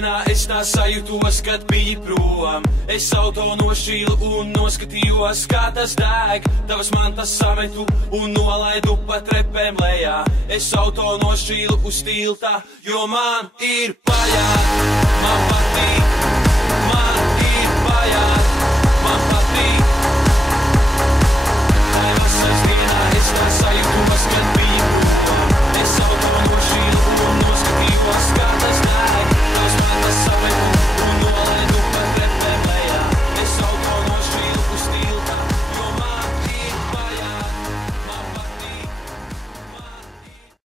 dienā es tā sajūtos, kad biji prom. Es auto nošķīlu un noskatījos, kā tas deg. Tavas mantas sametu un nolaidu pa trepēm lejā. Es auto nošķīlu uz tilta, jo man ir pajā.